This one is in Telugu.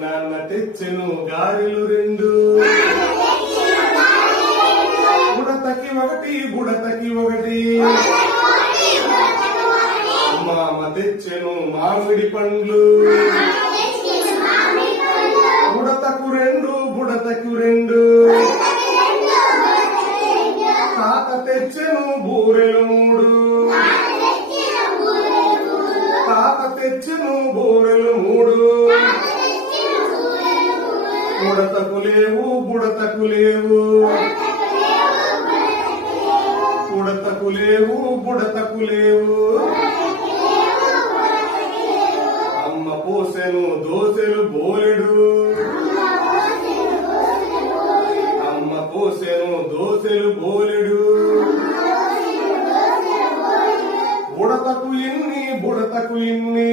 నాన్న తెచ్చెను గారెలు రెండు, బుడతకి ఒకటి బుడతకి ఒకటి. మామ తెచ్చెను మామిడి పండ్లు, బుడతకు రెండు బుడతకు రెండు. తాత తెచ్చెను బూరెలు మూడు, తాత తెచ్చెను బూరెలు మూడు. బుడతకు లేవు బుడతకు లేవు, బుడతకు లేవు బుడతకు లేవు. అమ్మ పోసెను దోసెలు బోలెడు, అమ్మ పోసెను దోసెలు బోలెడు. బుడతకు ఇన్ని బుడతకు ఇన్ని.